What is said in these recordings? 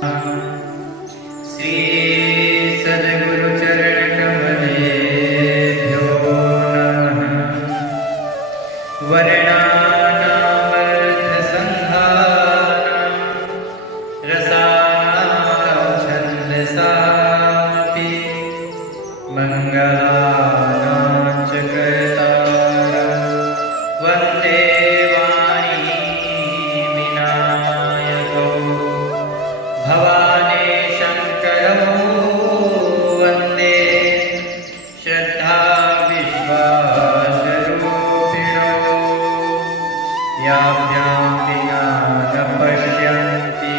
श्री सद्गुरु चरण कमलेभ्यो नमः। वर्णानामर्थसंधानं रसाच्छन्दसापि मङ्गलानां च कर्तारं वन्दे भवाने शंकरौ वन्दे श्रद्धा विश्वासरूपिणौ याभ्यां विना न पश्यन्ति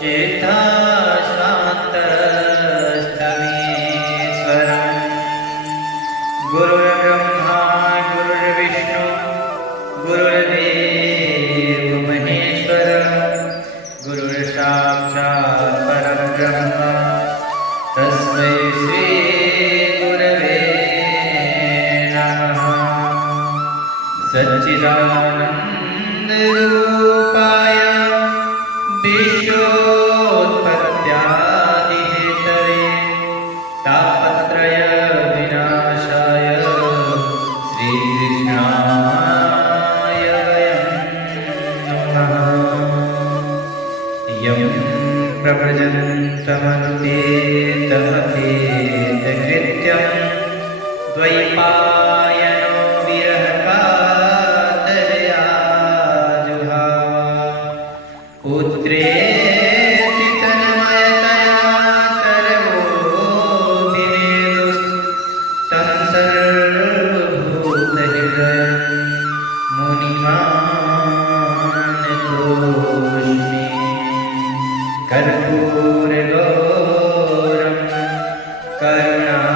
चेताः शान्तस्तमीश्वरम्। गुरुर्ब्रह्मा गुरुर्विष्णु गुरुर्देवो महेश्वरः गुरुर्साक्षात् परब्रह्म तस्मै श्री गुरवे नमः। सच्चिदानन्दरूपाय विश्वोत्पत्त्यादिहेतवे तापत्रय विनाशाय श्रीकृष्णाय वयं नमः। यं प्रव्रजन्तमनुपेतमपेतकृत्यं द्वैपायनो विरहकातरया जुहाव पुत्रेति तन्मयतया तरवोऽभिनेदुस्तं सर्वभूतहृदयं मुनिमानतोऽस्मि। कर्पूरगौरं करुणावतारं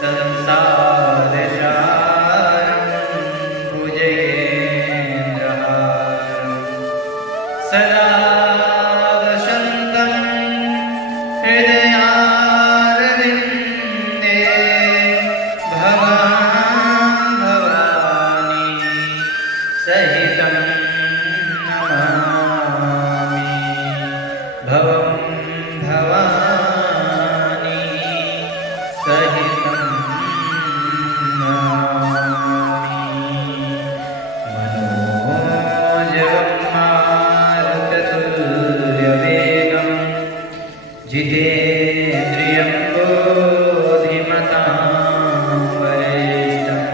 संसारसारं भुजगेन्द्रहारं सदा वसन्तं हृदयारविन्दे भवान् भवानी सहितं भवं भवानी सहितं नमामि। मनोजवं मारुततुल्यवेगं जितेन्द्रियं बुद्धिमतां वरिष्ठं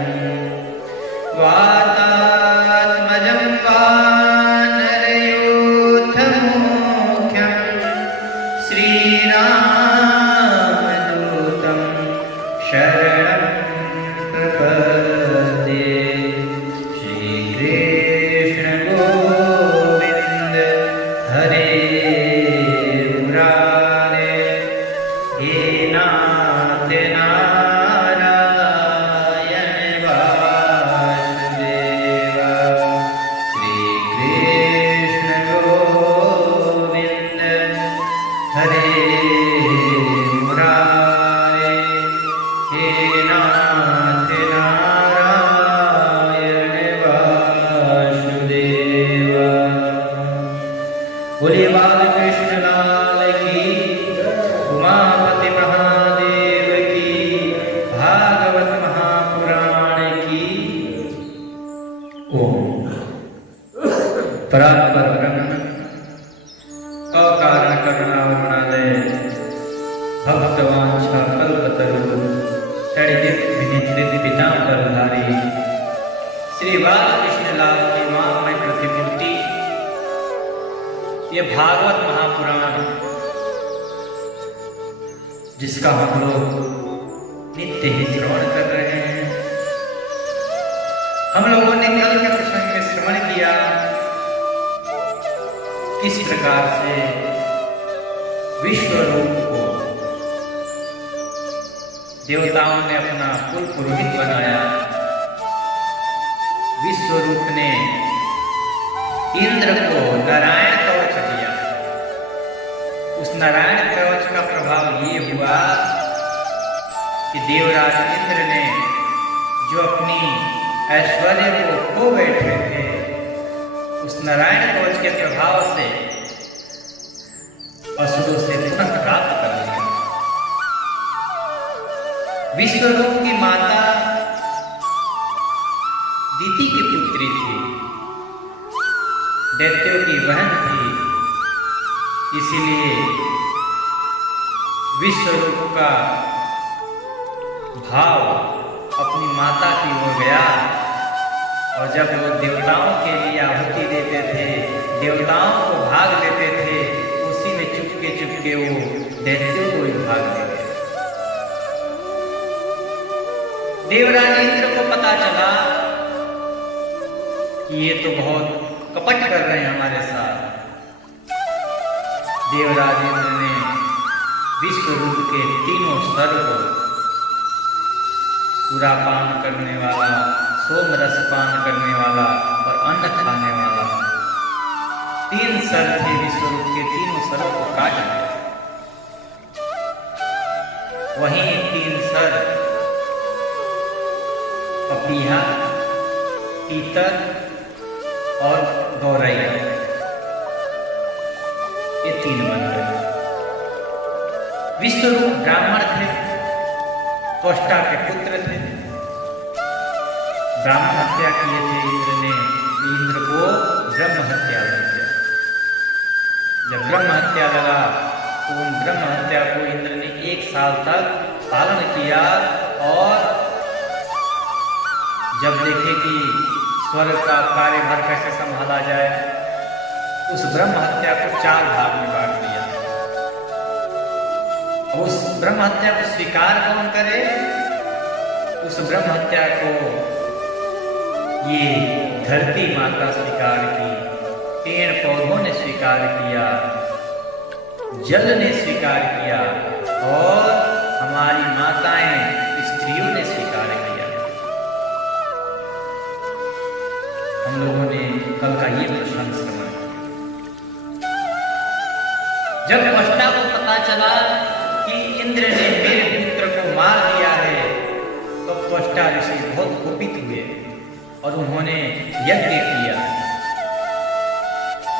वातात्मजं वानरयूथमुख्यं श्रीरामदूतं शरणं प्रपद्ये। श्रीकृष्ण गोविन्द हरे मुरारे हे नाथ नारायण वासुदेव। श्रीकृष्ण गोविन्द हरे मुरारे हे नाथ नारायण वासुदेव। बोलिए बालकृष्ण लाल की, उमापति महादेव की, भागवत महापुराण की। ओम परात्पर ब्रह्म अकारण करुणावरुणालय भक्तवांछा कल्पतरु तड़ित विनिद्रित पीतांबरधारी श्री बालकृष्ण लाल की मामय प्रतिमूर्ति ये भागवत महापुराण जिसका हम लोग नित्य ही श्रवण कर रहे हैं। हम लोगों ने कल के प्रसंग में श्रवण किया किस प्रकार से विश्व रूप को देवताओं ने अपना कुल पुरोहित बनाया। विश्व रूप ने इंद्र को नारायण कवच दिया। उस नारायण कवच का प्रभाव ये हुआ कि देवराज इंद्र ने जो अपनी ऐश्वर्य को खो बैठे थे, उस नारायण कवच के प्रभाव से असुरों से पुनः प्राप्त कर लिया। विश्वरूप की माता दिति की पुत्री थी, दैत्यों की बहन थी, इसीलिए विश्वरूप का भाव अपनी माता की ओर गया। और जब वो देवताओं के लिए आहुति देते थे, देवताओं को भाग देते थे, उसी में चुपके चुपके वो दैत्यों को भी भाग देते थे। देवराज इंद्र को पता चला कि ये तो बहुत कपट कर रहे हैं हमारे साथ। देवराज इंद्र ने विश्वरूप के तीनों स्तर को, सुरापान करने वाला, सोमरस पान करने वाला और अन्न खाने वाला, 3 सर थे विश्वरूप के, तीनों सरों को काट दिया। वहीं 3 सर पपीहा, तीतर और गौरैया, ये 3 बन गए। विश्वरूप ब्राह्मण थे, त्वष्टा के पुत्र थे। ब्राह्मण हत्या किए थे इंद्र ने, इंद्र को ब्रह्म हत्या लग गया। जब ब्रह्म हत्या लगा तो उन ब्रह्म हत्या को इंद्र ने 1 साल तक पालन किया। और जब देखे कि स्वर्ग का कार्यभार कैसे संभाला जाए, उस ब्रह्म हत्या को 4 भाग में बांट दिया। उस ब्रह्म हत्या को स्वीकार कौन करे? उस ब्रह्म हत्या को ये धरती माता स्वीकार की, पेड़ पौधों ने स्वीकार किया, जल ने स्वीकार किया और हमारी माताएं स्त्रियों ने स्वीकार किया। हम लोगों ने कल का ये प्रश्न श्रवण किया। जब त्वष्टा को पता चला कि इंद्र ने मेरे पुत्र को मार दिया है, तो त्वष्टा ऋषि बहुत कुपित हुए और उन्होंने यज्ञ किया।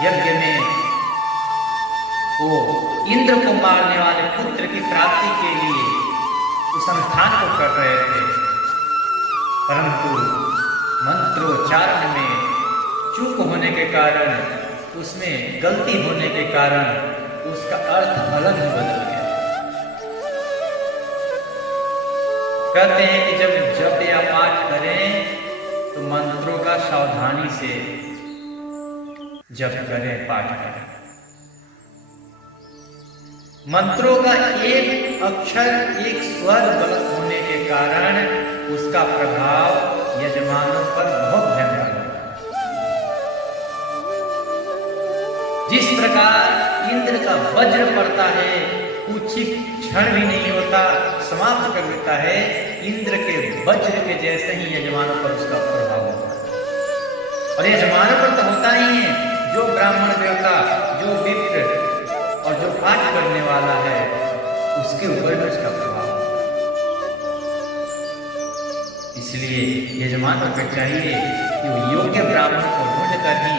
यज्ञ में वो इंद्र को मारने वाले पुत्र की प्राप्ति के लिए उस अनुष्ठान को कर रहे थे, परंतु मंत्रोच्चारण में चूक होने के कारण, उसमें गलती होने के कारण उसका अर्थ अलग ही बदल गया। कहते हैं कि जब जप या पाठ करें तो मंत्रों का सावधानी से जप करें, पाठ करें। मंत्रों का एक अक्षर, एक स्वर गलत होने के कारण उसका प्रभाव यजमानों पर बहुत भयंकर होता है। जिस प्रकार इंद्र का वज्र पड़ता है, कुछ क्षण भी नहीं होता, समाप्त कर देता है, इंद्र के वज्र के जैसे ही यजमानों पर उसका प्रभाव होता है। और यजमानों पर तो होता ही है, जो ब्राह्मण देवता, जो विप्र और जो पाठ करने वाला है, उसके ऊपर भी उसका प्रभाव होता है। इसलिए यजमानों को चाहिए कि वो योग्य ब्राह्मण को ढूंढ कर ही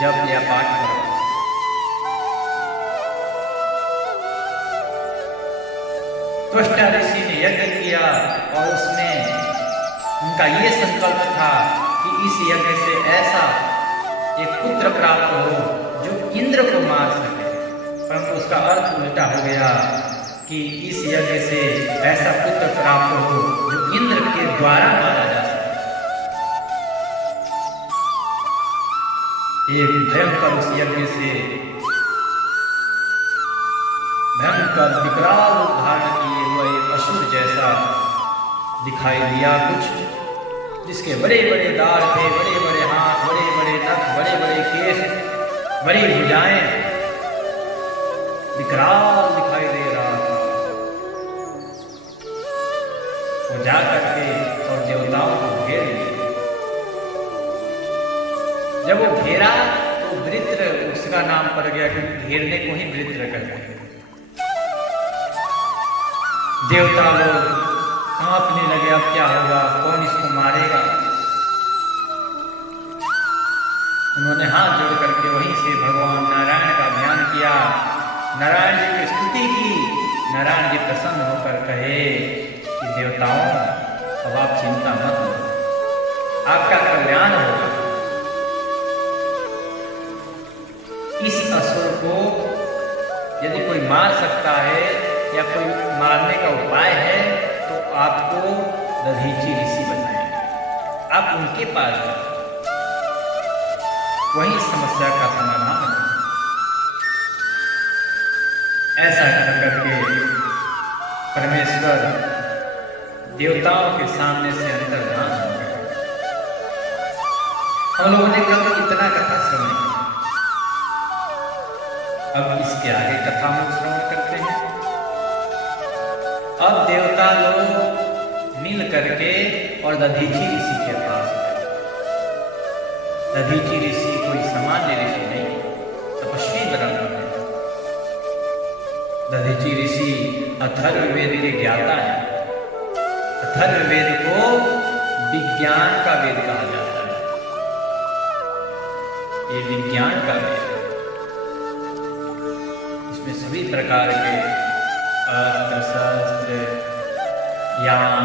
जप या पाठ करें। त्वष्टा ऋषि ने यज्ञ किया और उसमें उनका ये संकल्प था कि इस यज्ञ से ऐसा एक पुत्र प्राप्त हो जो इंद्र को मार सके, परंतु उसका अर्थ उल्टा हो गया कि इस यज्ञ से ऐसा पुत्र प्राप्त हो जो इंद्र के द्वारा मारा जा सके। एक भयंकर उस यज्ञ से भयंकर विकराल रूप धारण किए हुए एक असुर जैसा दिखाई दिया, कुछ जिसके बड़े बड़े दाढ़ थे, बड़े बड़े हाथ, बड़े बड़े नख, बड़े बड़े केश, बड़ी भुजाएं, विकराल दिखाई दे रहा था। वो जा करके और देवताओं को घेर लिया। जब वो घेरा तो वृत्र उसका नाम पड़ गया, क्योंकि घेरने को ही वृत्र कहते हैं। देवता लोग कांपने लगे, अब क्या होगा, कौन इसको मारेगा। उन्होंने हाथ जोड़ करके वहीं से भगवान नारायण का ध्यान किया, नारायण जी की स्तुति की। नारायण जी प्रसन्न होकर कहे कि देवताओं, अब आप चिंता मत लो, आपका कल्याण होगा। इस असुर को यदि कोई मार सकता है या कोई मारने का उपाय है तो आपको दधीचि ऋषि बताएंगे, आप उनके पास जाओ, वही समस्या का समाधान है। ऐसा करके परमेश्वर देवताओं के सामने से अंतर्धान हो गए। हम लोगों ने कल इतना कथा श्रवण किया, अब इसके आगे कथा हम श्रवण करते हैं। अब देवता लोग मिल करके और दधीचि ऋषि के पास गए। दधीचि ऋषि कोई सामान्य ऋषि नहीं, तपस्वी ब्राह्मण है। दधीचि ऋषि अथर्ववेद के ज्ञाता है। अथर्ववेद को विज्ञान का वेद कहा जाता है। ये विज्ञान का वेद है, इसमें सभी प्रकार के अस्त्र शस्त्र, ज्ञान,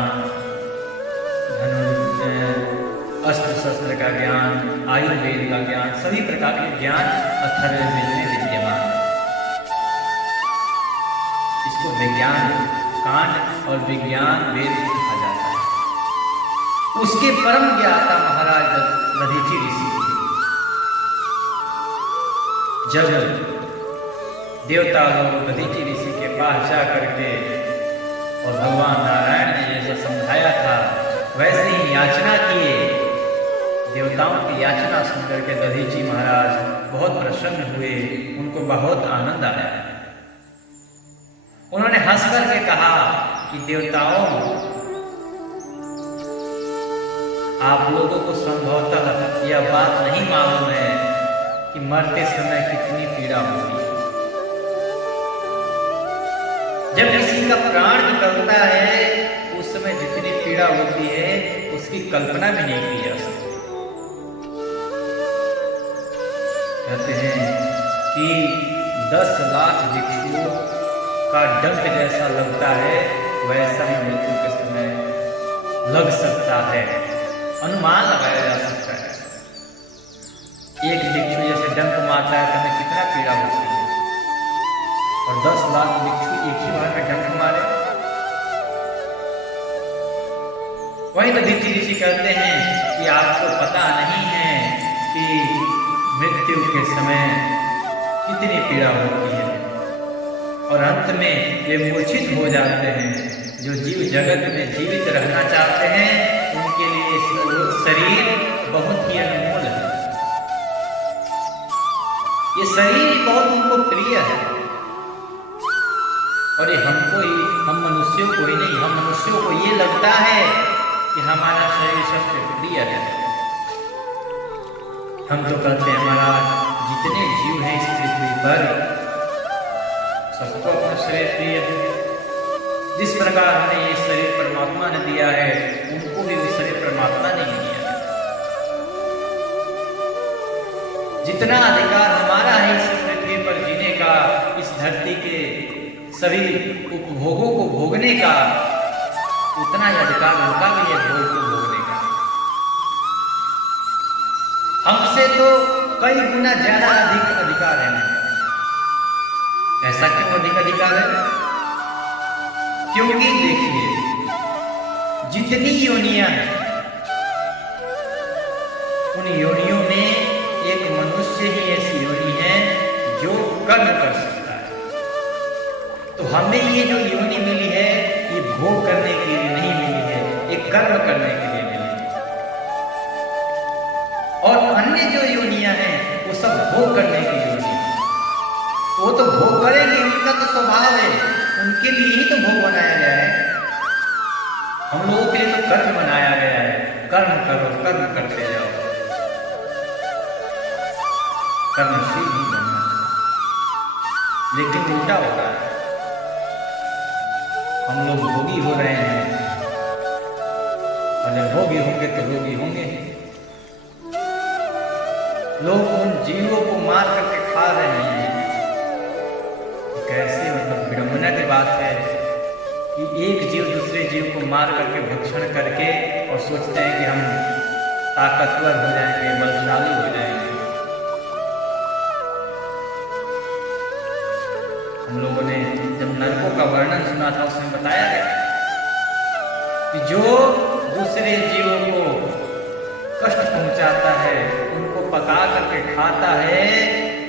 अस्त्र शस्त्र का ज्ञान, आयुर्वेद का ज्ञान, सभी प्रकार के ज्ञान अथर्ववेद में विद्यमान है। इसको विज्ञान कांड और विज्ञान वेद कहा जाता है। उसके परम ज्ञाता महाराज दधीचि ऋषि जब देवता लोग दधीचि ऋषि के पास जा करके और भगवान नारायण ने जैसा समझाया था वैसे ही याचना किए। देवताओं की याचना सुनकर के दधीचि महाराज बहुत प्रसन्न हुए, उनको बहुत आनंद आया। उन्होंने हंस करके कहा कि देवताओं, आप लोगों को संभवतः यह बात नहीं मालूम है कि मरते समय कितनी पीड़ा होती है। जब किसी का प्राण निकलता है उस समय जितनी पीड़ा होती है उसकी कल्पना भी नहीं की जा सकती। कहते हैं कि 10 लाख भिक्षुओं का डंक जैसा लगता है वैसा ही मृत्यु के समय लग सकता है, अनुमान लगाया जा सकता है। एक भिक्षु जैसे डंक मारता है तो हमें कितना पीड़ा होती है, और 10 लाख भिक्षु एक ही बार में डंक मारे। वही दधीचि ऋषि कहते हैं कि आपको पता नहीं है कि मृत्यु के समय कितनी पीड़ा होती है, और अंत में वे मूर्छित हो जाते हैं। जो जीव जगत में जीवित रहना चाहते हैं उनके लिए शरीर बहुत ही अनमोल है। ये शरीर बहुत उनको प्रिय है, और ये हमको ही, हम मनुष्यों को ही नहीं, हम मनुष्यों को ये लगता है कि हमारा शरीर सबसे प्रिय है। हम तो कहते हैं महाराज जितने जीव हैं इस पृथ्वी पर सबको अपना शरीर प्रिय है। जिस प्रकार हमें ये शरीर परमात्मा ने दिया है उनको भी वो शरीर परमात्मा ने ही दिया है। जितना अधिकार हमारा है इस पृथ्वी पर जीने का, इस धरती के सभी उपभोगों को भोगने का, उतना ही अधिकार उनका भी है भोग को भोगने का। हमसे तो कई गुना ज्यादा अधिक अधिकार है। ऐसा क्यों अधिक अधिकार है? क्योंकि देखिए जितनी योनियां हैं उन योनियों में एक मनुष्य ही ऐसी योनि है जो कर्म कर सकता है। तो हमें ये जो योनि मिली है ये भोग करने के लिए नहीं मिली है, ये कर्म करने के लिए मिली है। और अन्य जो योनियां हैं वो सब भोग करने की योनि है। वो तो भोग करेंगे, उनका तो स्वभाव है, उनके लिए ही तो भोग बनाया गया है। हम लोगों के लिए तो कर्म बनाया गया है, कर्म करो, कर्म करते जाओ, कर्मशील ही बनना। लेकिन उल्टा हो रहा है, हम लोग भोगी हो रहे हैं, और जब भोगी होंगे तो रोगी होंगे। लोग उन जीवों को मार करके खा रहे हैं। कैसे मतलब विडंबना की बात है कि एक जीव दूसरे जीव को मार करके भक्षण करके और सोचते हैं कि हम ताकतवर हो जाएंगे, बलशाली हो जाएंगे। हम लोगों ने जब नरकों का वर्णन सुना था उसमें बताया गया कि जो दूसरे जीवों को कष्ट पहुंचाता है, उनको पका करके खाता है,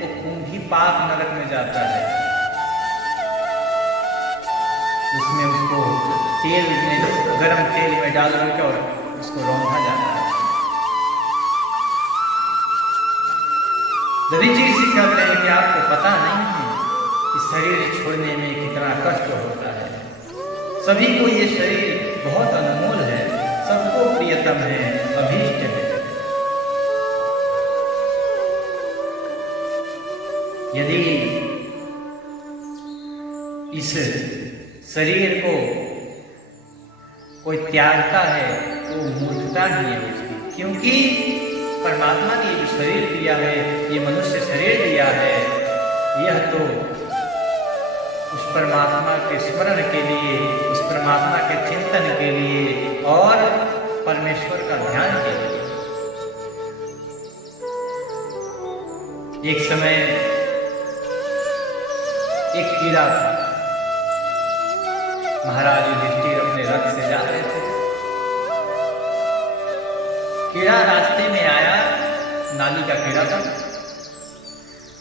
वो कुंभी पाक नरक में जाता है। उसमें उसको तेल में, गरम तेल में डाल कर उसको रौंधा जाता है। दधीचि ऋषि कहते हैं कि आपको पता नहीं है कि शरीर छोड़ने में कितना कष्ट होता है। सभी को ये शरीर बहुत अनमोल है, सबको प्रियतम है, अभीष्ट है। यदि इस शरीर को कोई त्यागता है तो मूर्खता ही है उसकी, क्योंकि परमात्मा ने जो शरीर दिया है, ये मनुष्य शरीर दिया है, यह तो उस परमात्मा के स्मरण के लिए, उस परमात्मा के चिंतन के लिए और परमेश्वर का ध्यान के लिए। एक समय एक कीड़ा था। महाराज युधिष्ठिर अपने रथ से जा रहे थे। कीड़ा रास्ते में आया, नाली का कीड़ा था।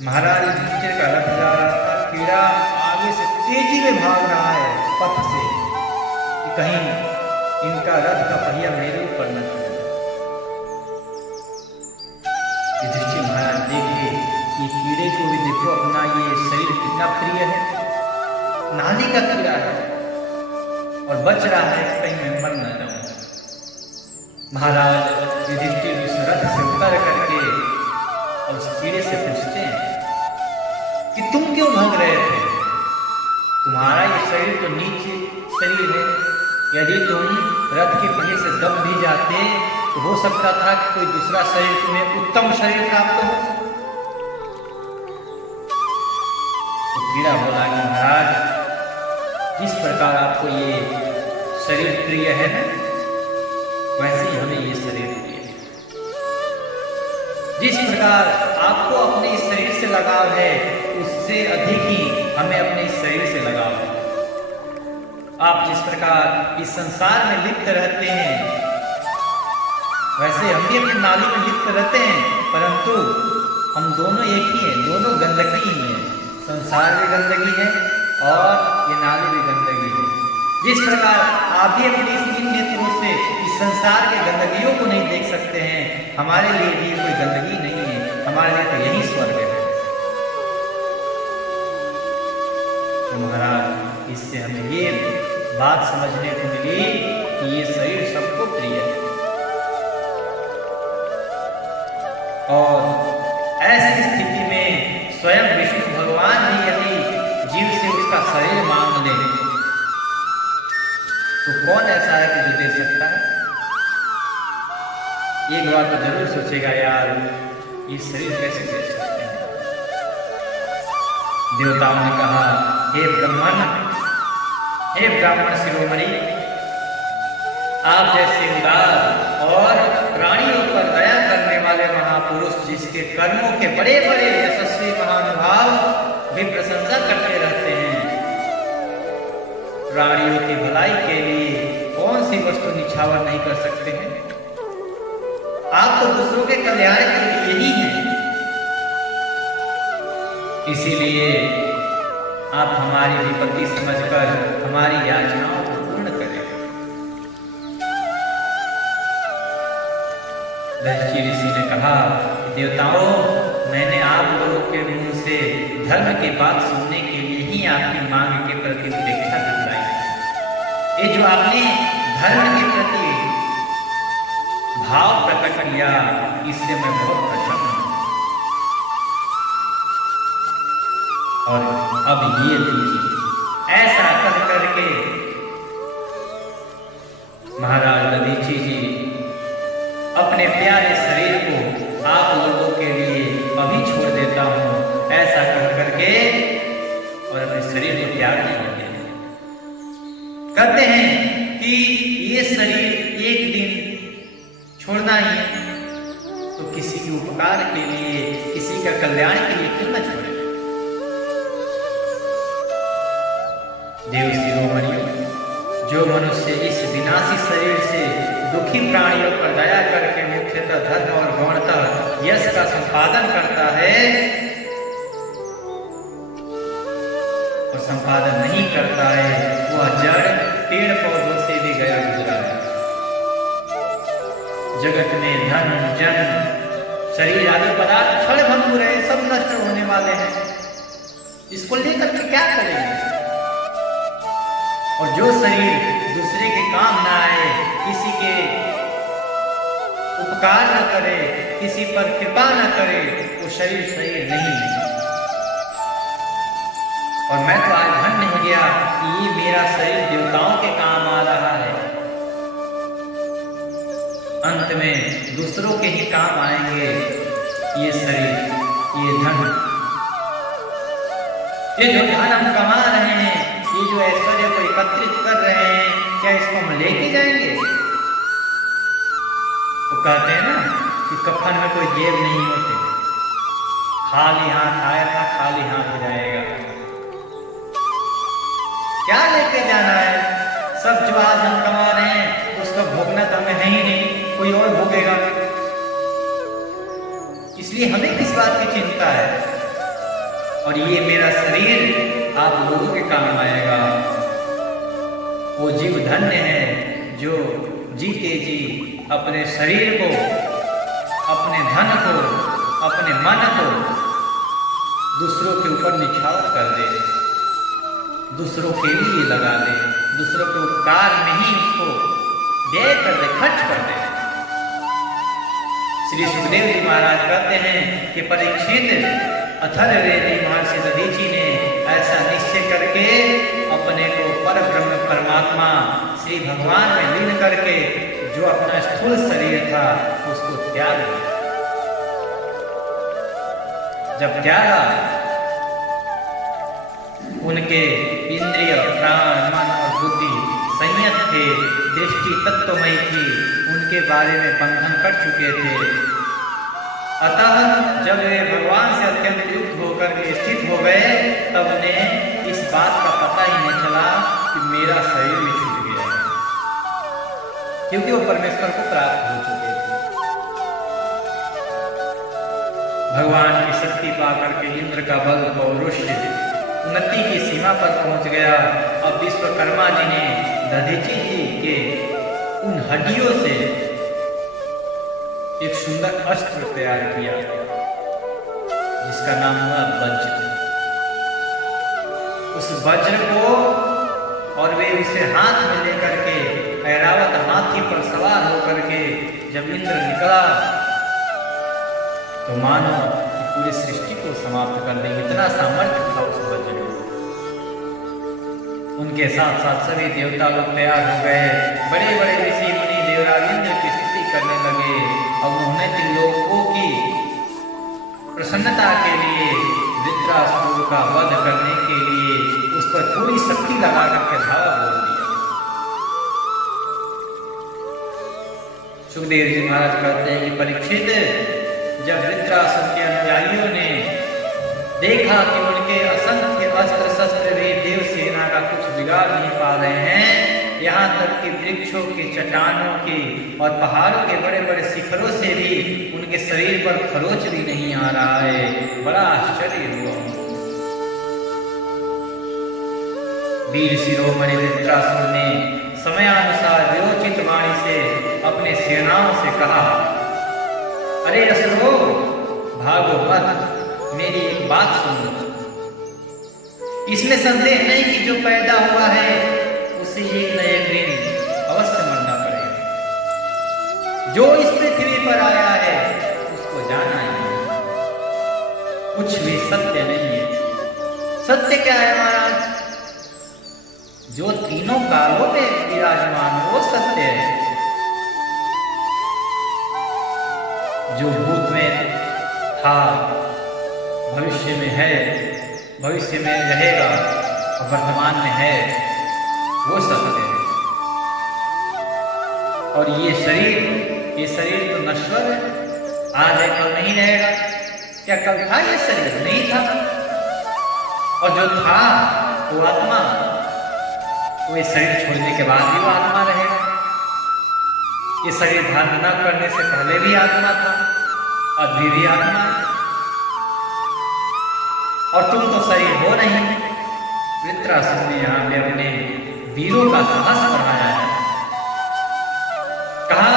महाराज युधिष्ठिर का रथ जा रहा था, कीड़ा आगे से तेजी में भाग रहा है पथ से कि कहीं इनका रथ का पहिया मेरे ऊपर न चले। युधिष्ठिर महाराज देखे कि कीड़े को भी देखो, अपना ये शरीर कितना प्रिय है, नाली का कीड़ा है और बच रहा है, कहीं मैं मर न जाऊं। महाराज युधिष्ठिर उस रथ से उतर करके और उस कीड़े से पूछते हैं कि तुम क्यों भाग रहे थे? तुम्हारा ये शरीर तो नीच शरीर है। यदि तुम रथ के पहिए से दब भी जाते तो हो सकता था कि कोई दूसरा शरीर तुम्हें उत्तम शरीर प्राप्त हो। तो कीड़ा बोला कि महाराज, जिस प्रकार आपको ये शरीर प्रिय है ना, वैसे ही हमें ये शरीर प्रिय है। जिस प्रकार आपको अपने इस शरीर से लगाव है, उससे अधिक ही हमें अपने इस शरीर से लगाव है। आप जिस प्रकार इस संसार में लिप्त रहते हैं, वैसे हम भी अपनी नाली में लिप्त रहते हैं, परंतु हम दोनों एक ही हैं, दोनों गंदगी ही हैं। संसार भी गंदगी है और ये नाली भी गंदगी है। जिस प्रकार आप भी अपनी इन नेत्रों से इस संसार के गंदगियों को नहीं देख सकते हैं, हमारे लिए भी कोई गंदगी नहीं है, हमारे लिए तो यही स्वर्ग है। तो महाराज, इससे हमें ये बात समझने को मिली कि ये शरीर सबको प्रिय है और ऐसी स्थिति में स्वयं विष्णु भगवान भी यदि जीव से उसका शरीर मांग ले तो कौन ऐसा है कि जो दे सकता है? एक बार तो जरूर सोचेगा, यार ये शरीर कैसे दे सकते हैं? देवताओं ने कहा, हे ब्राह्मण शिरोमणि, आप जैसे उदार और प्राणियों पर दया करने वाले महापुरुष, जिसके कर्मों के बड़े बड़े यशस्वी महानुभाव भी प्रशंसा करते रहते हैं, प्राणियों की भलाई के लिए कौन सी वस्तु निछावर नहीं कर सकते हैं? आप तो दूसरों के कल्याण के लिए ही हैं। इसीलिए आप हमारी विपत्ति समझकर हमारी याचनाओं को पूर्ण करें। दधीचि ऋषि ने कहा, देवताओं, मैंने आप लोगों के मुंह से धर्म की बात सुनने के लिए ही आपकी मांग के प्रति उपेक्षा दिखलाई। ये जो आपने धर्म के प्रति भाव प्रकट किया, इससे मैं बहुत प्रसन्न हूं। और अब ये दीजिए। ऐसा कह करके महाराज दधीचि जी अपने प्यारे शरीर को आप लोगों के लिए किसी उपकार के लिए, किसी का कल्याण के लिए क्यों न छोड़े। देव शिरोमणियों, जो मनुष्य इस विनाशी शरीर से दुखी प्राणियों पर दया करके मुख्यतः धर्म और गौणतः यश का संपादन करता है और संपादन नहीं करता है, वह जड़ पेड़ पौधों से भी गया गुजरा है। जगत में धन जन शरीर आदि पदार्थ क्षण भंगुर है, सब नष्ट होने वाले हैं, इसको लेकर के क्या करेंगे। और जो शरीर दूसरे के काम ना आए, किसी के उपकार न करे, किसी पर कृपा न करे, वो शरीर नहीं है। और मैं तो आज धन्य हो गया कि ये मेरा शरीर देवताओं के काम आ रहा है, अंत में दूसरों के ही काम आएंगे ये शरीर, ये धन। ये जो धन हम कमा रहे हैं, ये जो ऐश्वर्य को एकत्रित कर रहे हैं, क्या इसको हम लेके जाएंगे? वो कहते हैं ना कि कफन में कोई जेब नहीं होती, खाली हाथ आया था खाली हाथ जाएगा। क्या लेके जाना है? सब जो आज हम कमा रहे हैं उसका भोगना तो हमें है ही नहीं, कोई और भोगेगा। इसलिए हमें किस बात की चिंता है। और ये मेरा शरीर आप लोगों के काम आएगा। वो जीव धन्य है जो जीते जी अपने शरीर को, अपने धन को, अपने मन को दूसरों के ऊपर निछावर कर दे, दूसरों के लिए लगा दे, दूसरों के उपकार में ही उसको व्यय कर दे, खर्च कर दे। श्री सुखदेव जी महाराज कहते हैं कि परीक्षित अथर्ववेदी महर्षि दधीचि ने ऐसा निश्चय करके अपने को परब्रह्म परमात्मा श्री भगवान में लीन करके जो अपना स्थूल शरीर था उसको त्याग दिया। जब त्यागा, उनके इंद्रिय, प्राण, मन और बुद्धि संयत थे, दृष्टि तत्वमयी थी, उनके बारे में बंधन कर चुके थे। अतः जब वे भगवान से अत्यंत युक्त होकर के स्थित हो गए, तब उन्हें इस बात का पता ही नहीं चला कि मेरा शरीर भी छूट गया है, क्योंकि वो परमेश्वर को प्राप्त हो चुके थे। भगवान की शक्ति पाकर के इंद्र का बल पौरुष्य उन्नति की सीमा पर पहुंच गया। अब विश्वकर्मा जी ने दधीचि जी के उन हड्डियों से एक सुंदर अस्त्र तैयार किया जिसका नाम हुआ वज्र। उस वज्र को और वे उसे हाथ में लेकर के ऐरावत हाथी पर सवार होकर के जब इंद्र निकला तो मानो कि पूरी सृष्टि को समाप्त कर देंगे, इतना सामर्थ्य था उस वज्र में। उनके साथ साथ सभी देवता लोग तैयार हो गए, बड़े बड़े ऋषि मुनि देवराज इंद्र की स्तुति करने लगे। और उन्होंने त्रिलोकों की प्रसन्नता के लिए, वृत्रासुर का वध करने के लिए उस पर पूरी शक्ति लगा करके धावा बोल दिया। सुखदेव जी महाराज कहते हैं कि परीक्षित, जब वृत्रासुर के अनुयायियों ने देखा कि उनके असंख्य अस्त्र शस्त्र भी देव सेना का कुछ बिगाड़ नहीं पा रहे हैं, यहाँ तक कि वृक्षों की, चट्टानों की और पहाड़ों के बड़े बड़े शिखरों से भी उनके शरीर पर खरोच भी नहीं आ रहा है, बड़ा आश्चर्य हुआ। वीर शिरोमणि वृत्रासुर ने समयानुसार विरोचित वाणी से अपने सेनाओं से कहा, अरे असुरो, भागो मत, मेरी एक बात सुनो। इसमें संदेह नहीं कि जो पैदा हुआ है उसे एक न एक दिन अवश्य मरना पड़ेगा। जो इस पृथ्वी पर आया है उसको जाना ही है, कुछ भी सत्य नहीं है। सत्य क्या है महाराज? जो तीनों कालों में विराजमान वो सत्य है। जो भूत में था, भविष्य में है, भविष्य में रहेगा और वर्तमान में है, वो सत्य है। और ये शरीर तो नश्वर है, आज है कल नहीं रहेगा। क्या कल था ये शरीर? नहीं था। और जो था वो आत्मा, वो इस शरीर छोड़ने के बाद भी वो आत्मा रहेगा। ये शरीर धारण न करने से पहले भी आत्मा था, अभी भी आत्मा है। और तुम तो शरीर हो नहीं। वृत्रासुर ने यहाँ पे अपने वीरों का साहस बढ़ाया है। कहा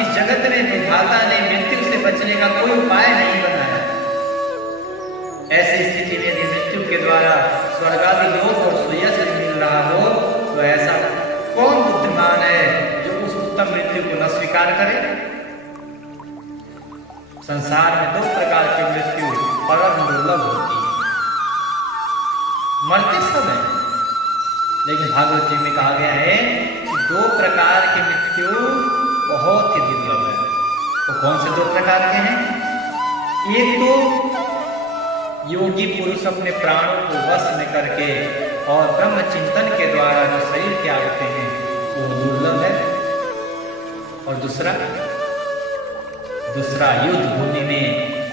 इस जगत में विधाता ने मृत्यु से बचने का कोई उपाय नहीं बनाया। ऐसी स्थिति में यदि मृत्यु के द्वारा स्वर्ग आदि लोक और सुयश मिल रहा हो तो ऐसा कौन बुद्धिमान है जो उस उत्तम मृत्यु को न स्वीकार करे। संसार में 2 प्रकार की मृत्यु परम दुर्लभ होती है। मरते सब है, लेकिन भागवत जी में कहा गया है कि 2 प्रकार की मृत्यु बहुत ही दुर्लभ है। तो कौन से 2 प्रकार के हैं? एक तो योगी पुरुष अपने प्राणों को वश में करके और ब्रह्म चिंतन के द्वारा जो शरीर त्यागते हैं वो दुर्लभ है। और दूसरा युद्ध भूमि में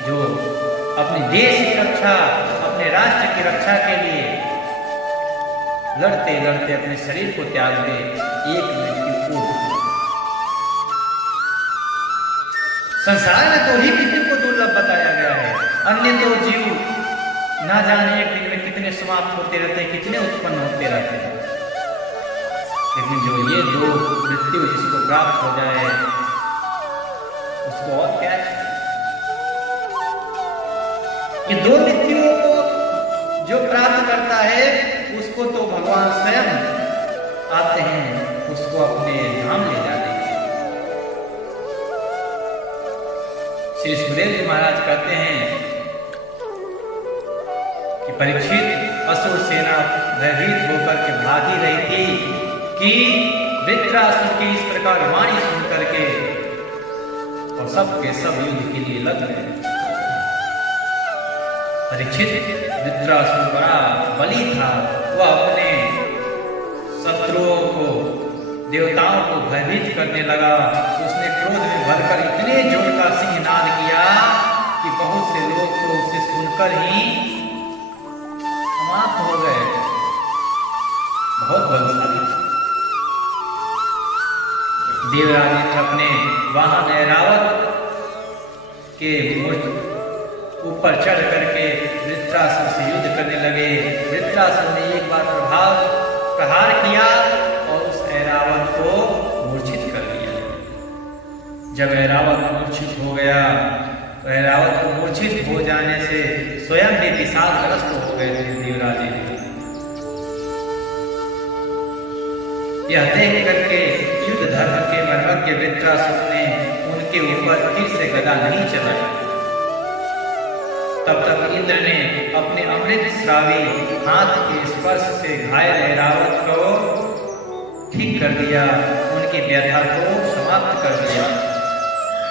जो अपने देश की रक्षा, अपने राष्ट्र की रक्षा के लिए लड़ते लड़ते अपने शरीर को त्याग दे, एक मृत्यु को। संसार में तो ही मृत्यु को दुर्लभ बताया गया है। अन्य तो जीव ना जाने एक दिन में कितने समाप्त होते रहते हैं, कितने उत्पन्न होते रहते हैं। लेकिन जो ये 2 मृत्यु जिसको प्राप्त हो जाए उसको और क्या है। ये 2 मृत्युओं को जो प्राप्त करता है उसको तो भगवान स्वयं आते हैं, उसको अपने धाम ले जाते हैं। श्री सुखदेव जी महाराज कहते हैं कि परीक्षित असुर सेना भयभीत होकर के भागी रही थी कि वृत्रासुर की इस प्रकार वाणी सुन करके और सबके सब युद्ध के लिए लग गए। परीक्षित वृत्रासुर बड़ा बली था। वह अपने शत्रुओं को, देवताओं को भयभीत करने लगा। उसने क्रोध में भरकर इतने जोर का सिंहनाद किया कि बहुत से लोग तो उसे सुनकर ही समाप्त हो गए। बहुत बलशाली था। देवराज इंद्र अपने वाहन ऐरावत के ऊपर चढ़ करके वृत्रासुर से युद्ध करने लगे। वृत्रासुर ने एक बार प्रहार किया और उस ऐरावत को मूर्छित कर दिया। जब ऐरावत मूर्छित हो गया तो ऐरावत को मूर्छित हो जाने से स्वयं भी विषादग्रस्त हो गए थे देवराज इंद्र। यह देख करके युद्ध धर्म के मर्मज्ञ वृत्रासुर ने उनके ऊपर फिर से गदा नहीं चलाई। तब तक इंद्र ने अपने अमृत श्रावी हाथ के स्पर्श से घायल ऐरावत को ठीक कर दिया, उनकी व्यथा को समाप्त कर दिया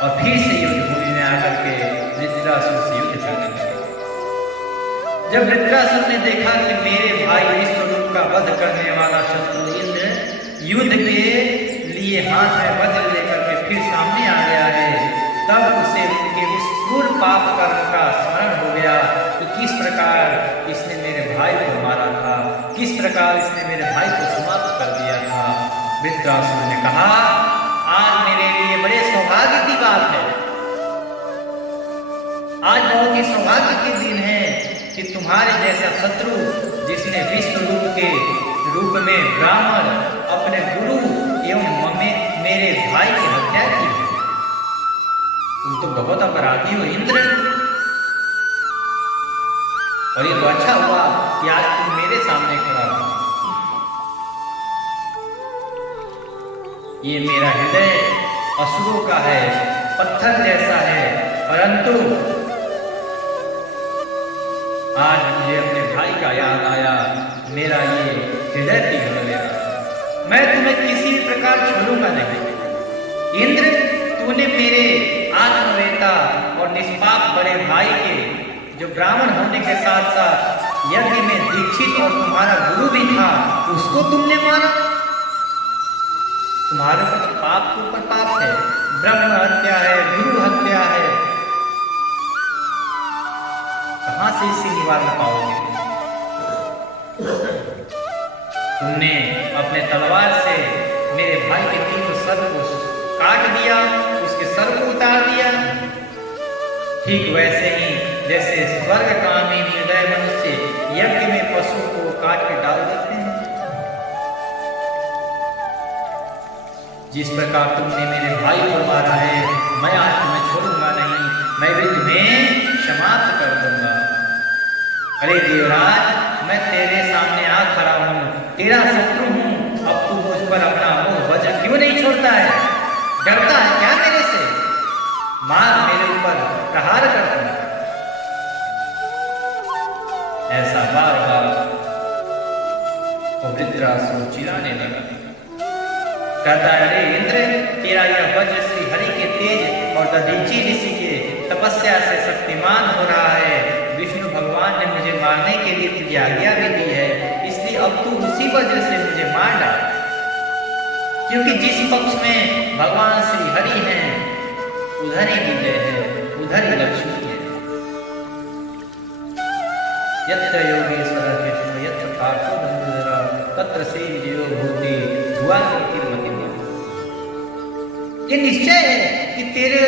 और फिर से युद्ध भूमि में आकर के वृत्रासुर से युद्ध करने लगे। जब वृत्रासुर ने देखा कि मेरे भाई विश्वरूप का वध करने वाला शत्रु इंद्र युद्ध के लिए हाथ में वज्र लेकर के फिर सामने आ गया है, तब उसे उनके उस क्रूर पाप कर्म का स्मरण हो गया कि किस प्रकार इसने मेरे भाई को मारा था, किस प्रकार इसने मेरे भाई को समाप्त कर दिया था। वृत्रासुर ने कहा आज मेरे लिए बड़े सौभाग्य की बात है, आज बहुत ही सौभाग्य के दिन है कि तुम्हारे जैसा शत्रु जिसने विश्व रूप में ब्राह्मण अपने गुरु एवं मेरे भाई की हत्या की है। तुम तो बहुत अपराधी हो इंद्र, और ये तो अच्छा हुआ कि आज तुम मेरे सामने खड़ा हो। ये मेरा हृदय असुरों का है, पत्थर जैसा है, परंतु आज मुझे अपने भाई का याद आया, मेरा ये हृदय पिघल गया। मैं तुम्हें किसी प्रकार छोड़ूंगा नहीं। इंद्र, तूने मेरे आत्मवेता और निष्पाप बड़े भाई के, जो ब्राह्मण होने के साथ साथ यज्ञ में दीक्षित और तुम्हारा गुरु भी था, उसको तुमने मारा। तुम्हारे ऊपर पाप के ऊपर पाप है, ब्रह्म हत्या है, गुरु हत्या है, कहां से इससे निवारण पाओगे? तुमने अपने तलवार से मेरे भाई के तीनों सर को काट दिया, उसके सर को उतार दिया। ठीक वैसे ही जैसे स्वर्गकामी निर्दय मनुष्य यज्ञ में पशु को काट के डाल देते हैं, जिस प्रकार तुमने मेरे भाई को मारा है, मैं आज तुम्हें छोड़ूंगा नहीं, मैं भी तुम्हें समाप्त कर दूंगा। अरे देवराज, मैं तेरे सामने आ खड़ा हूं, तेरा शत्रु हूं, अब तू मुझ पर अपना मुंह वजह क्यों नहीं छोड़ता है? डरता है क्या मेरे से? मार, मेरे ऊपर प्रहार कर दूंगा। ऐसा बार बार वृत्रासुर चिल्लाने लगा, कहता है, अरे इंद्र, तेरा यह वज्र श्री हरि के तेज और दधीचि ऋषि के तपस्या से शक्तिमान हो रहा है। विष्णु भगवान ने मुझे मारने के लिए तुझे आज्ञा भी दी है, इसलिए अब तू उसी वज्र से मुझे मार डाल, क्योंकि जिस पक्ष में भगवान श्री हरि हैं उधर ही विजय है, उधर ही लक्ष्मी है। यत्र योगेश्वर कृष्ण यत्र पार्थो बंधुधरा तत्र से विजयो भूति धुआंतिर्मति। ये निश्चय है कि तेरे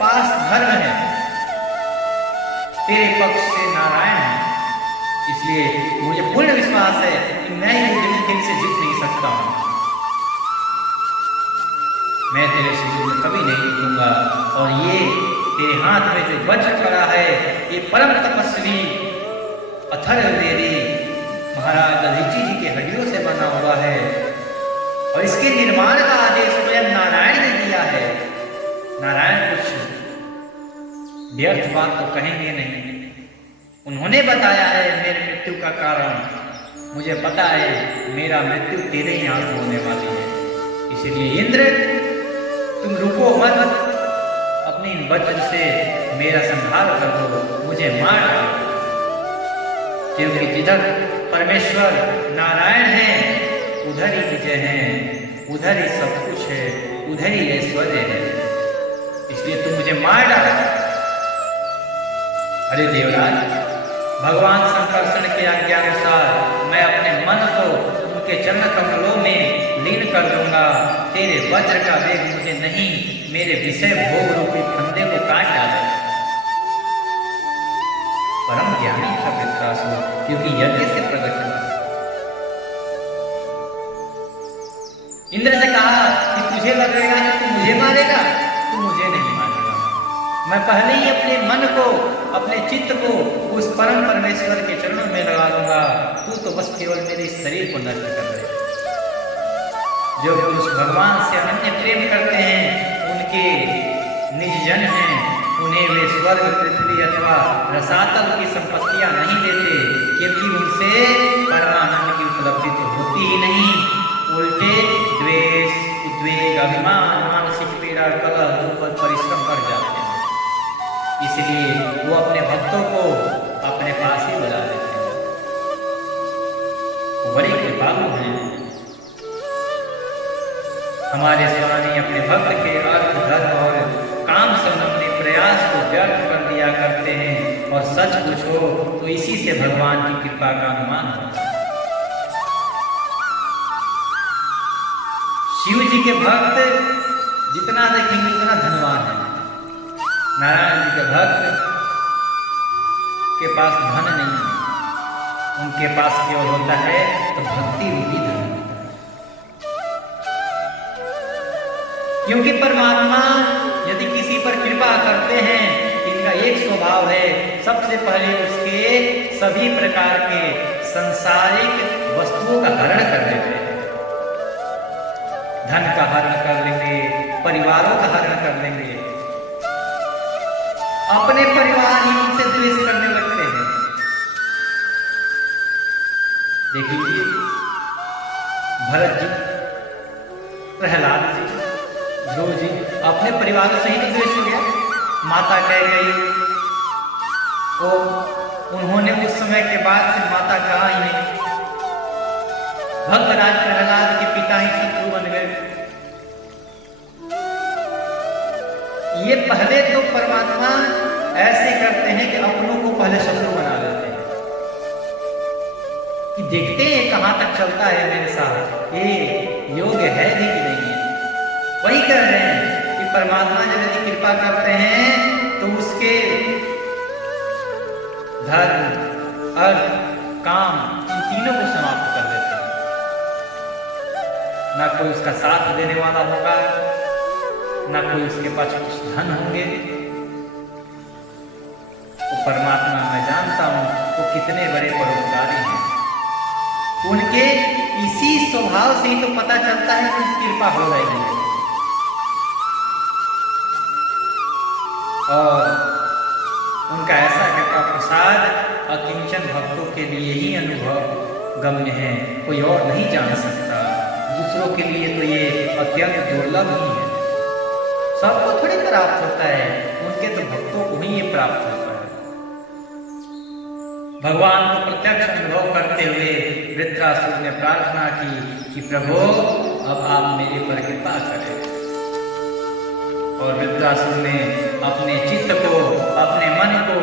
पास धर्म है, तेरे पक्ष से नारायण है, इसलिए मुझे पूर्ण विश्वास है कि मैं युद्ध में तेरे से जीत नहीं सकता हूं। मैं तेरे से युद्ध कभी नहीं जीतूंगा, और ये तेरे हाथ में जो वज्र पड़ा है, ये परम तपस्वी अथर्ववेदी महाराज दधीचि जी के हड्डियों से बना हुआ है, और इसके निर्माण का आदेश स्वयं नारायण ने दिया है। नारायण कुछ व्यर्थ बात तो कहेंगे नहीं, उन्होंने बताया है मेरे मृत्यु का कारण। मुझे पता है मेरा मृत्यु तेरे ही हाथ होने वाली है, इसलिए इंद्र तुम रुको मत, अपनी वज्र से मेरा संहार कर दो, मुझे मार डालो, क्योंकि जिधर परमेश्वर नारायण है उधर ही विजय है, उधर ही सब कुछ है, उधर ही ऐश्वर्य है, इसलिए तुम मुझे मार डालो। अरे देवराज, भगवान संकर्षण के आज्ञानुसार मैं अपने मन को उनके चरण कमलों में लीन कर दूंगा। तेरे वज्र का वेग मुझे नहीं, मेरे विषय भोग रूपी फंदे को काट डाले। परम ज्ञानी था वृत्रासुर, क्योंकि यज्ञ से प्रकट हुआ। इंद्र से कहा कि तुझे लगेगा कि तू मुझे मारेगा, तू मुझे नहीं मारेगा। मैं पहले ही अपने मन को, अपने चित्त को उस परम परमेश्वर के चरणों में लगा दूंगा। तू तो बस केवल मेरे शरीर को नष्ट कर दे। जो पुरुष भगवान से अनन्य प्रेम करते हैं, उनके निज जन हैं, उन्हें वे स्वर्ग, पृथ्वी अथवा रसातल की संपत्तियां नहीं देते, क्योंकि उनसे परमानंद की उपलब्धि तो होती ही नहीं, उल्टे द्वेष, उद्वेग, अभिमान, मानसिक पीड़ा, कलह, दुख और परिश्रम बढ़ जाते हैं। इसलिए वो अपने भक्तों को अपने पास ही बुला लेते हैं। बड़े कृपालु हैं हमारे स्वामी, अपने भक्त के अर्थ, धर्म और काम संबंधी प्रयास को व्यर्थ कर दिया करते हैं, और सच पूछो तो इसी से भगवान की कृपा का अनुमान होता है। शिव जी के भक्त जितना देखेंगे उतना धनवान है। नारायण जी के भक्त के पास धन नहीं है, उनके पास केवल होता है तो भक्ति रूपी धन। क्योंकि परमात्मा यदि किसी पर कृपा करते हैं, इनका एक स्वभाव है, सबसे पहले उसके सभी प्रकार के सांसारिक वस्तुओं का हरण कर देते हैं। धन का हरण कर लेंगे, परिवारों का हरण कर लेंगे, अपने परिवार ही उनसे द्वेष करने लगते हैं। देखिए भरत जी, प्रहलाद जी, ध्रुव जी, अपने परिवार से ही तो द्वेष हो गया। माता कह गई तो उन्होंने उस समय के बाद से माता कहा ही नहीं। भक्तराज प्रहलाद के पिता ही शत्रु बन गए। ये पहले तो परमात्मा ऐसे करते हैं कि अपनों को पहले शत्रु बना कि देखते हैं कहाँ तक चलता है मेरे साथ, ये योग्य है भी कि नहीं है। वही कह रहे हैं कि परमात्मा जब यदि कृपा करते हैं तो उसके धर्म, अर्थ, काम, इन तीनों को समाप्त कर देते हैं। ना कोई उसका साथ देने वाला होगा, ना कोई उसके पास कुछ धन होंगे। वो परमात्मा मैं जानता हूं वो कितने बड़े परोपकारी हैं। उनके इसी स्वभाव से ही तो पता चलता है कि कृपा हो रही है। और उनका ऐसा कृपा प्रसाद अकिंचन भक्तों के लिए ही अनुभव गम्य है, कोई और नहीं जान सकता। दूसरों के लिए तो ये अत्यंत दुर्लभ ही है। सबको थोड़ी प्राप्त होता है, उनके तो भक्तों को ही ये प्राप्त होता है। भगवान को प्रत्यक्ष अनुभव करते हुए वृत्रासुर ने प्रार्थना की कि प्रभु अब आप मेरे पर कृपा करें। और वृत्रासुर ने अपने चित्त को, अपने मन को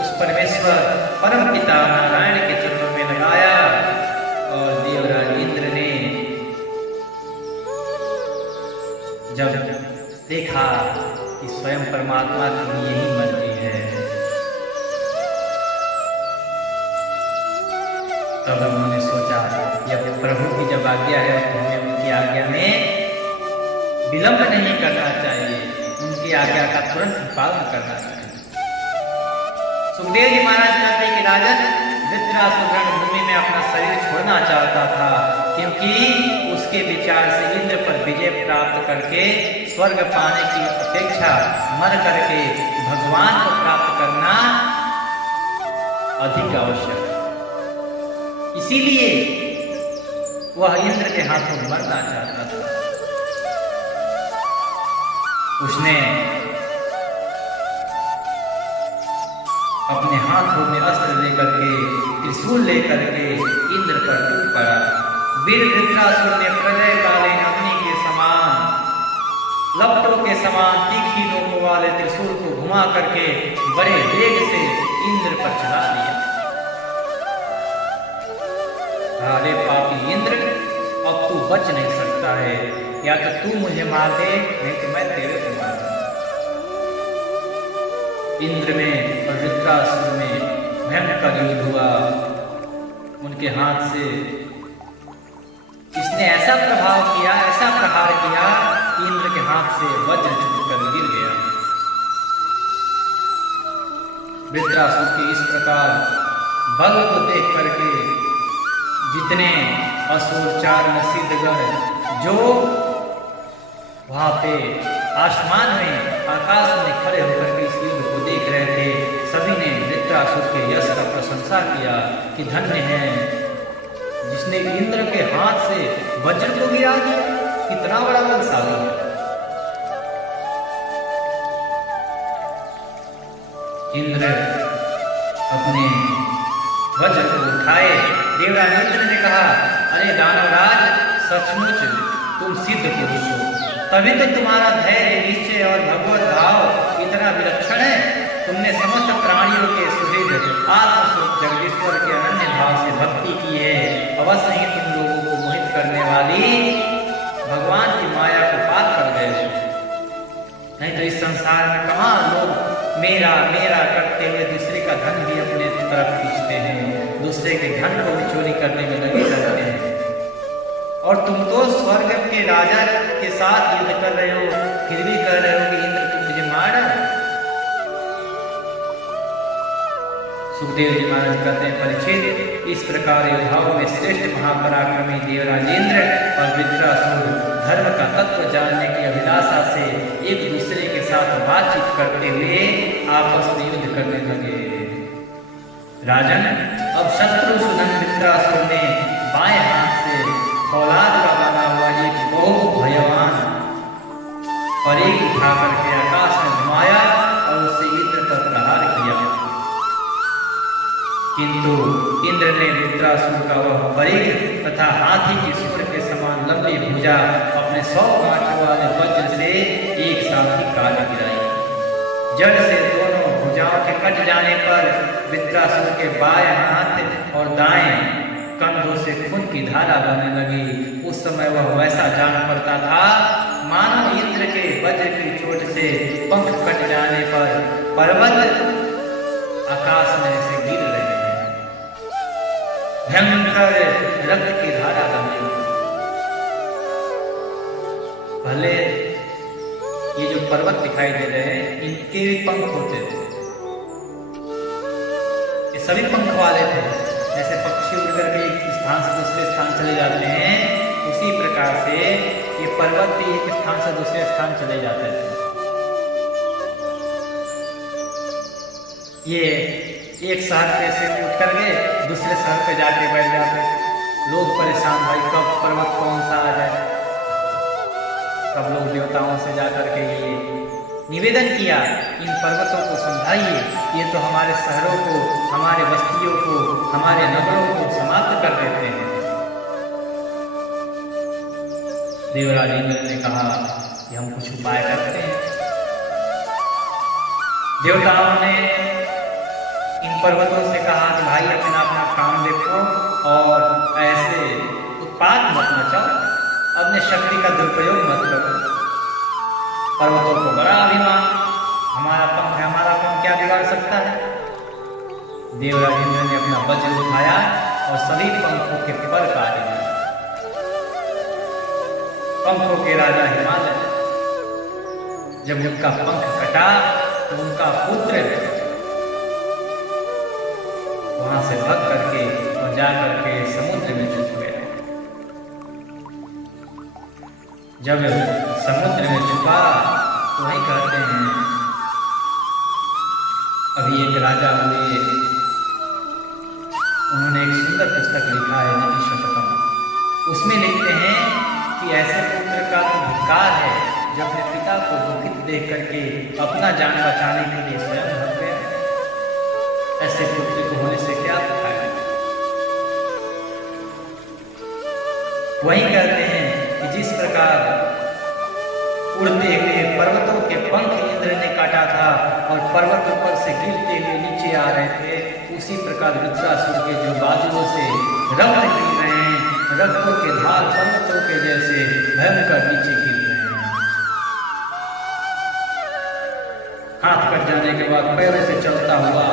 उस परमेश्वर परम पिता नारायण के चरणों में लगाया। और देवराज इंद्र ने जब देखा कि स्वयं परमात्मा की यही मर्जी है, तब उन्होंने सोचा यह प्रभु की जब आज्ञा है तो हमें उनकी आज्ञा में विलंब नहीं करना चाहिए, उनकी आज्ञा का तुरंत पालन करना चाहिए। सुखदेव जी महाराज कहते हैं कि राजन वृत्रासुर रणभूमि में अपना शरीर छोड़ना चाहता था, क्योंकि उसके विचार से इंद्र पर विजय प्राप्त करके स्वर्ग पाने की अपेक्षा मर करके भगवान को प्राप्त करना अधिक आवश्यक है। इसीलिए वह इंद्र के हाथों मरना चाहता था। उसने अपने हाथों में अस्त्र लेकर के, त्रिशूल लेकर के इंद्र पर टूट पड़ा। वीर वृत्रासुर ने प्रलयकालीन अग्नि के समान, लपटों के समान तीखी नोकों वाले त्रिशूल को घुमा करके बड़े वेग से इंद्र पर चला दिया। अरे पापी इंद्र, अब तू बच नहीं सकता है, या तो तू मुझे मार दे, नहीं तो मैं तेरे को मार दूं। इंद्र में और वृत्रासुर में भयंकर युद्ध हुआ। उनके हाथ से इसने ऐसा प्रभाव किया, ऐसा प्रहार किया कि इंद्र के हाथ से वज्र छूटकर गिर गया। वृत्रासुर के इस प्रकार बल को देख करके जितने असुर, चार सिद्धगण जो वहां पे आसमान में, आकाश में खड़े होकर के इस युद्ध को देख रहे थे, सभी ने वृत्रासुर के यश का प्रशंसा किया कि धन्य है जिसने इंद्र के हाथ से वज्र को गिरा दिया, कितना बड़ा बलशाली है। इंद्र अपने वज्र को उठाए। देवराज इंद्र ने कहा, अरे दानवराज, सचमुच तुम सिद्ध पुरुष हो, तभी तो तुम्हारा धैर्य, निश्चय और भगवत भाव इतना विलक्षण है। तुमने समस्त प्राणियों के सुहृद आत्मस्वरूप जगदीश्वर के अनन्य भाव से भक्ति की है। अवश्य ही तुम लोगों को मोहित करने वाली भगवान की माया को पार कर गए। नहीं तो इस संसार में कहाँ लोग मेरा मेरा करते हुए दूसरे का धन भी अपने तरफ खींचते हैं, दूसरे के धन को भी चोरी करने में लगे रहते हैं। और तुम तो स्वर्ग के राजा के साथ युद्ध कर रहे हो, फिर भी कह रहे हो कि इंद्र तुम मुझे मार। सुखदेव जी महाराज कहते हैं, परीक्षित, इस प्रकार योद्धाओं में श्रेष्ठ महापराक्रमी देवराजेंद्र और वृत्रासुर धर्म का तत्व जानने की अभिलाषा से एक दूसरे के साथ बातचीत करते हुए आपस में युद्ध करने लगे। राजन, अब शत्रुसूदन वृत्रासुर ने बाएं हाथ से फौलाद का बना हुआ एक बहुत भयवान परीख उठा करके आकाश में घुमाया और उससे इंद्र पर प्रहार किया। किंतु इंद्र ने वृत्रासुर का वह परीख तथा हाथी की सूंड के समान लंबी भुजा अपने 100 कांटों वाले वज्र से एक साथ ही काट गिराई। जड़ से दोनों भुजाओं के कट जाने पर वृत्रासुर के बाएं हाथ और दाएं कंधों की धारा बहने लगी। उस समय वह वैसा जान पड़ता था मानो इंद्र के वज्र की चोट से पंख कट जाने पर पर्वत आकाश में से गिर रहे हैं। भयंकर रक्त की धारा बहने लगी। भले ये जो पर्वत दिखाई दे रहे हैं इनके भी पंख होते थे, ये सभी पंख वाले थे। जैसे पक्षी उड़ करके एक स्थान से दूसरे स्थान चले जाते हैं, उसी प्रकार से ये पर्वत भी एक स्थान से दूसरे स्थान चले जाते थे। ये एक शहर पे से उठ करके दूसरे शहर पे जाके बैठ जाते थे। लोग परेशान, भाई कब पर्वत कौन सा आ जाए। सब लोग देवताओं से जाकर के ये निवेदन किया, इन पर्वतों को समझाइए, ये तो हमारे शहरों को, हमारे बस्तियों को, हमारे नगरों को समाप्त कर देते हैं। देवराज इंद्र ने कहा कि हम कुछ उपाय करते हैं। देवताओं ने इन पर्वतों से कहा कि भाई अपना अपना काम देखो और ऐसे उत्पात मत मचाओ, अपने शक्ति का दुरुपयोग मत करो। पर्वतों को बड़ा अभिमान, हमारा पंख है, हमारा पंख क्या बिगाड़ सकता है। देवराज इंद्र ने अपना वज्र उठाया और सभी पंखों के पर काट दिए। पंखों के राजा हिमालय, जब उनका पंख कटा तो उनका पुत्र वहां से भग करके और जा करके समुद्र में छुप गया। जब समुद्र में छुपा तो वही कहते हैं, अभी एक राजा हुए, उन्होंने एक सुंदर पुस्तक लिखा है नदी शतकम। उसमें लिखते हैं कि ऐसे पुत्र का तो धिक्कार है जो अपने पिता को दुखित देख करके अपना जान बचाने के लिए स्वयं भग गया। ऐसे पुत्र को होने से क्या फायदा। वही कहते हैं कि जिस प्रकार उड़ते हुए पर्वतों के पंख इंद्र ने काटा था और पर्वत ऊपर से गिरते हुए नीचे आ रहे थे, उसी प्रकार वृत्रासुर के जो बाजुओं से रक्त गिर रहे हैं, रक्तों के धार पर्वतों के जैसे भयंकर नीचे गिर रहे हैं। हाथ कट जाने के बाद पैरों से चलता हुआ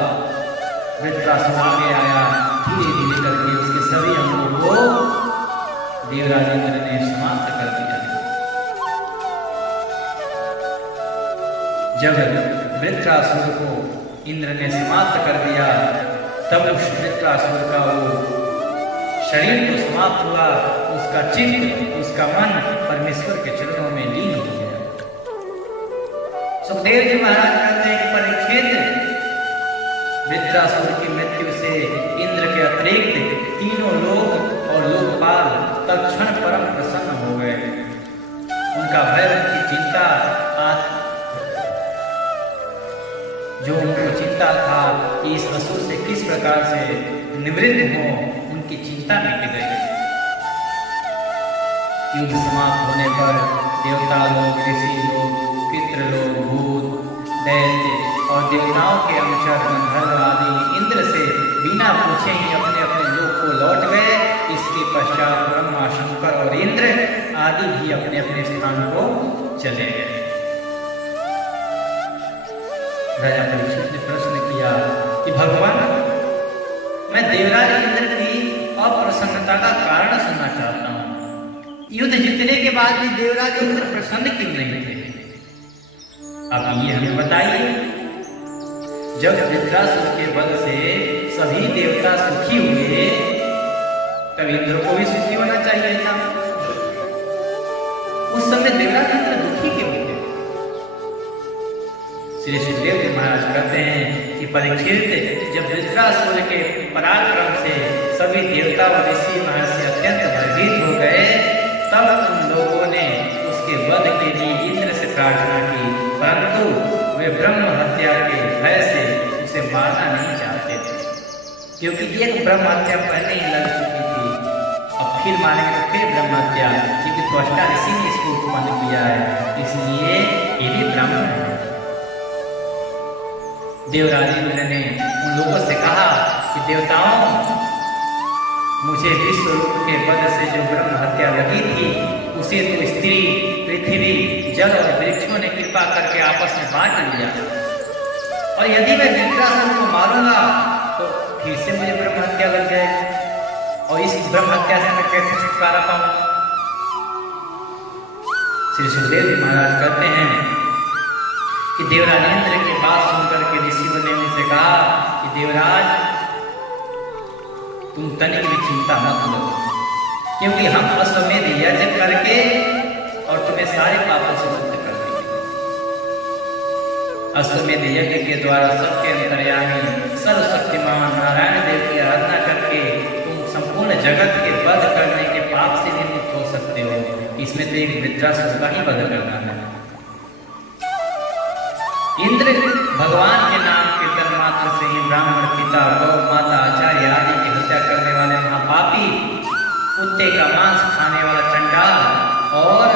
वृत्रासुर आगे आया, धीरे धीरे करके उसके सभी अंगों को देवराज इंद्र ने समाप्त कर दिया। जब वृत्रासुर को इंद्र ने समाप्त कर दिया, तब उस वृत्रासुर का वो शरीर तो समाप्त हुआ, उसका चित्त, उसका मन परमेश्वर के चरणों में लीन हो गया। सुखदेव जी महाराज कहते हैं कि परीक्षित, वृत्रासुर की मृत्यु से इंद्र के अतिरिक्त तीनों लोग और लोकपाल तत्क्षण परम प्रसन्न हो गए। उनका भय, उनकी चिंता, जो उनको चिंता था कि इस असुर से किस प्रकार से निवृत्त हो, उनकी चिंता मिट गई। युद्ध समाप्त होने पर देवता लोग, ऋषि लोग, पितृ लोग, भूत, दैत्य और देवताओं के अनुसार गंधर्व आदि इंद्र से बिना पूछे ही अपने अपने लोक को लौट गए। इसके पश्चात ब्रह्मा, शंकर और इंद्र आदि भी अपने अपने स्थान को चले गए। राजा परीक्षित ने प्रश्न किया कि भगवान, मैं देवराज इंद्र की अप्रसन्नता का कारण सुनना चाहता हूँ। युद्ध जीतने के बाद भी देवराज इंद्र प्रसन्न क्यों नहीं थे? अब ये हमें बताइए। जब वृत्रासुर के बल से सभी देवता सुखी हुए, तब इंद्र को भी सुखी होना चाहिए था। उस समय देवराज इंद्र दुखी क्यों थे? श्री सुखदेव जी महाराज कहते हैं कि परीक्षित, जब वृत्रासुर के पराक्रम से सभी देवता व ऋषि महर्षि अत्यंत भयभीत हो गए, तब उन लोगों ने उसके वध के लिए इंद्र से प्रार्थना की, परंतु वे ब्रह्म हत्या के भय से उसे मारना नहीं चाहते थे, क्योंकि एक ब्रह्म हत्या पहले ही लग चुकी थी। अब फिर मारेंगे तो फिर ब्रह्म हत्या, क्योंकि त्वष्टा ऋषि ने इसको उत्पन्न किया है, इसलिए ये भी ब्राह्मण है। देवराज इंद्र ने उन लोगों से कहा कि देवताओं, मुझे विश्व रूप के वध से जो ब्रह्म हत्या लगी थी उसे तो स्त्री, पृथ्वी, जल और वृक्षों ने कृपा करके आपस में बांट लिया, और यदि मैं वृत्रासुर को मारूंगा तो फिर से मुझे ब्रह्म हत्या लग जाएगी, और इस ब्रह्म हत्या से मैं कैसे छुटकारा पाऊंगा। श्री सुखदेव जी महाराज कहते हैं कि देवराज इंद्र की बात सुनकर के ऋषियों ने उनसे कहा कि देवराज, तुम तनिक भी चिंता मत लो, क्योंकि हम अश्वमेध यज्ञ करके और तुम्हें सारे पापों से मुक्त कर देंगे। अश्वमेध यज्ञ के द्वारा सबके अंतर्यामी सर्वशक्तिमान नारायण देव की आराधना करके तुम संपूर्ण जगत के वध करने के पाप से भी मुक्त हो सकते हो। इसमें तो एक वृत्रासुर का ही वध करना है। इंद्र भगवान के नाम कीर्तन मात्र से ही ब्राह्मण पिता, गौ माता, आचार्य आदि की हत्या करने वाले महापापी, कुत्ते का मांस खाने वाला चंडाल और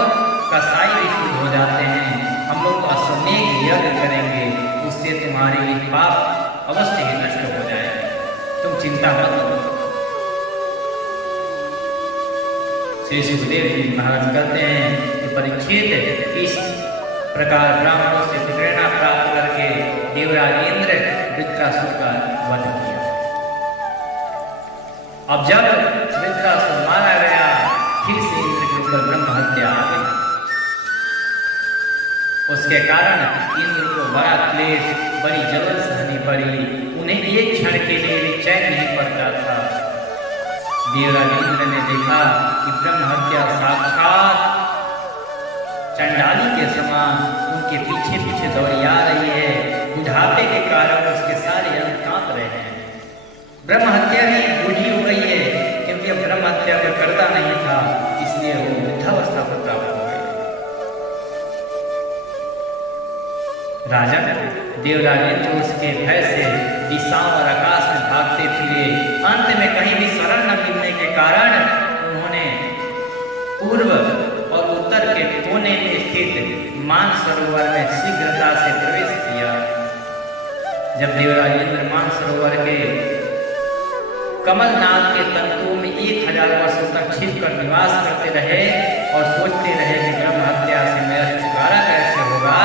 कसाई भी शुद्ध हो जाते हैं। हम लोग अश्वमेध यज्ञ करेंगे, उससे तुम्हारे ये पाप अवश्य ही नष्ट हो जाएंगे, तुम चिंता मत करो। श्री सुखदेव जी महाराज कहते हैं कि परीक्षित इस प्रकार ब्राह्मणों से प्रेरणा प्राप्त करके देवराज इंद्र वृत्रासुर का वध किया। अब जब वृत्रासुर मारा गया, फिर से इंद्र के ऊपर ब्रह्म हत्या आ गई। उसके कारण इंद्र को बड़ा क्लेश, बड़ी जलन सहनी पड़ी। उन्हें एक क्षण के लिए भी चैन नहीं पड़ता था। देवराज इंद्र ने देखा कि ब्रह्म हत्या साक्षात चंडाली के समान उनके पीछे पीछे दौड़ी आ रही है। बुढ़ापे के कारण उसके सारे अंग कांप रहे हैं। ब्रह्म हत्या भी बूढ़ी हो गई है, क्योंकि अब ब्रह्म हत्या को करता नहीं था, इसलिए वो वृद्धावस्था पर प्राप्त हो गए। राजा देवराज इंद्र उसके भय से दिशाओं और आकाश में भागते फिरे। अंत में कहीं भी शरण न मिलने के कारण उन्होंने पूर्व और उत्तर के कोने में स्थित मानसरोवर में शीघ्रता से प्रवेश किया। जब देवराज इंद्र मानसरोवर के कमलनाथ के तंतुओं में 1000 वर्षों तक छिपकर निवास करते रहे और सोचते रहे कि ब्रह्म हत्या से मेरा छुटकारा कैसे होगा,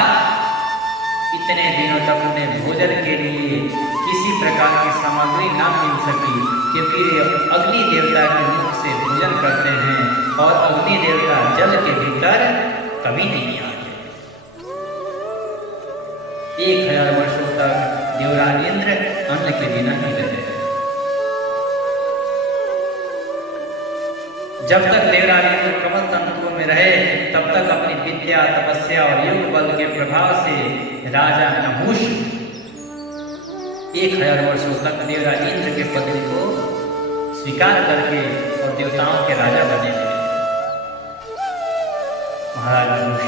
इतने दिनों तक उन्हें भोजन के लिए किसी प्रकार की सामग्री न मिल सकी, क्योंकि अग्नि देवता के मुख से भोजन करते हैं और अग्नि देवता जल के भीतर कभी नहीं आते। 1000 वर्षों तक देवराज इंद्र अन्न के बिना ही रहे। जब तक देवराज इंद्र कमल तंतुओं में रहे, तब तक अपनी विद्या, तपस्या और योग बल के प्रभाव से राजा नहुष 1000 वर्षों तक देवराज इंद्र के पद को स्वीकार करके और देवताओं के राजा बने हुए। महाराज नहुष,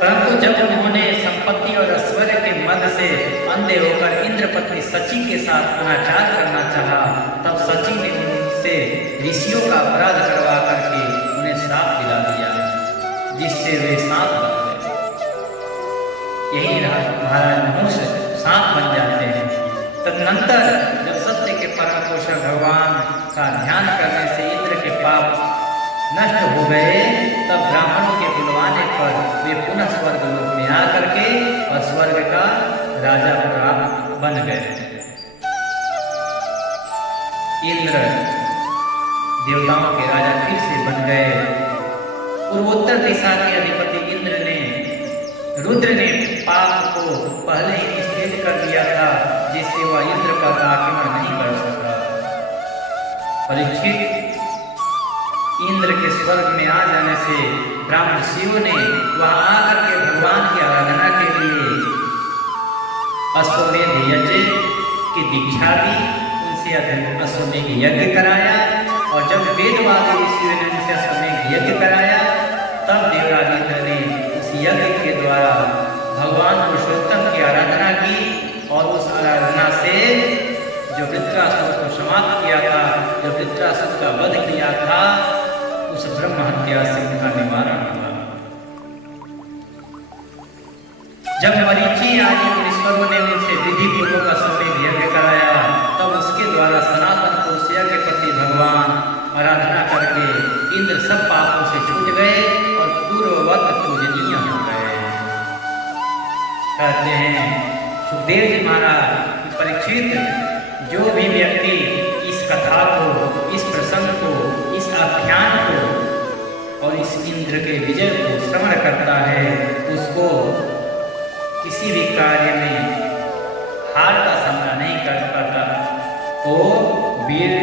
परंतु जब उन्होंने संपत्ति और ऐश्वर्य के मद से अंधे होकर इंद्र पत्नी सची के साथ अनाचार करना चाहा, तब सची ने उनसे ऋषियों का अपराध करवा करके उन्हें श्राप दिला दिया, जिससे वे सांप बन गए। यही महाराज नहुष सांप बन जाते हैं। तदनंतर जब सत्य के परम पोषण भगवान का ध्यान करने से इंद्र के पाप नष्ट हो गए, तब ब्राह्मणों के बुलवाने पर वे पुनः स्वर्ग लोक में आकर के और स्वर्ग का राजा प्राप्त बन गए। इंद्र देवताओं के राजा फिर से बन गए। पूर्वोत्तर दिशा के अधिपति इंद्र ने रुद्र ने पाप को पहले ही निषेध कर दिया था, जिससे वह इंद्र पर आक्रमण नहीं कर सका। परीक्षित, इंद्र के स्वर्ग में आ जाने से ब्राह्मण शिव ने वहां आकर के भगवान की आराधना के लिए अश्वमेध यज्ञ की दीक्षा दी, उनसे अश्वमेध यज्ञ कराया, और जब वेदवादी ऋषियों ने उनसे अश्वमेध यज्ञ कराया, तब देवराज इंद्र ने उस यज्ञ के द्वारा भगवान पुरुषोत्तम की आराधना की, और उस आराधना से जो वृत्रासुर को समाप्त किया था, जो वृत्रासुर का वध किया था, उस ब्रह्म हत्या से उनका निवारण हुआ। जब मरीचि आदि मुनीश्वरों ने उनसे विधि पूर्वक अश्वमेध यज्ञ कराया, तब उसके द्वारा सनातन इंद्र सब पापों से छूट गए और पूर्ववत पूजनीय हो गए। कहते हैं सुखदेव जी महाराज परीक्षित, जो भी व्यक्ति इस कथा को, इस प्रसंग को, इस आख्यान को और इस इंद्र के विजय को श्रवण करता है, उसको किसी भी कार्य में हार का सामना नहीं कर पाता, वो वीर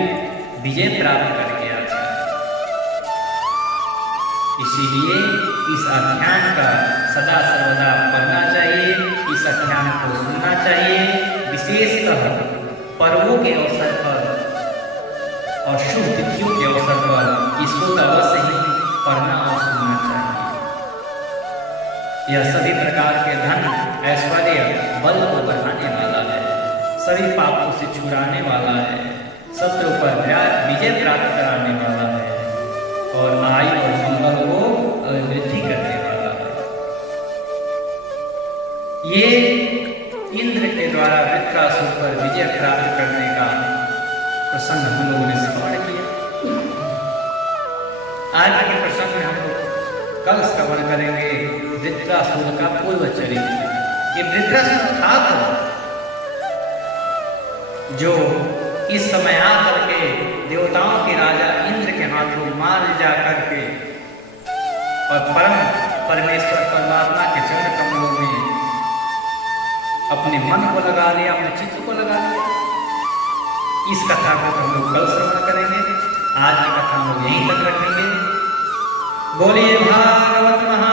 विजय प्राप्त करके आता है। इसीलिए इस आख्यान का सदा सर्वदा पढ़ना चाहिए, इस आख्यान को सुनना चाहिए, विशेषतः पर्वों के अवसर पर और शुभ तिथियों के अवसर पर इसको तो अवश्य ही पढ़ना और सुनना चाहिए। यह सभी प्रकार के धन, ऐश्वर्य, बल को बढ़ाने वाला है, सभी पापों से छुड़ाने वाला है, शत्रु पर विजय प्राप्त कराने वाला है और आयु और मंगल को वृद्धि करने वाला है। ये इंद्र के द्वारा वृत्रासुर पर विजय प्राप्त करने का प्रसंग हम लोगों ने श्रवण किया। आज के प्रसंग में हम लोग कल श्रवण करेंगे वृत्रासुर का पूर्व चरित्र। ये वृत्रासुर था जो इस समय आकर के देवताओं के राजा इंद्र के हाथों मार जा करके और परम परमेश्वर परमात्मा के चरण कमलों में अपने मन को लगा लिया, अपने चित्त को लगा लिया। इस कथा को हम लोग कल श्रवण करेंगे। आज की कथा हम लोग यहीं तक रखेंगे। बोलिए भागवत महा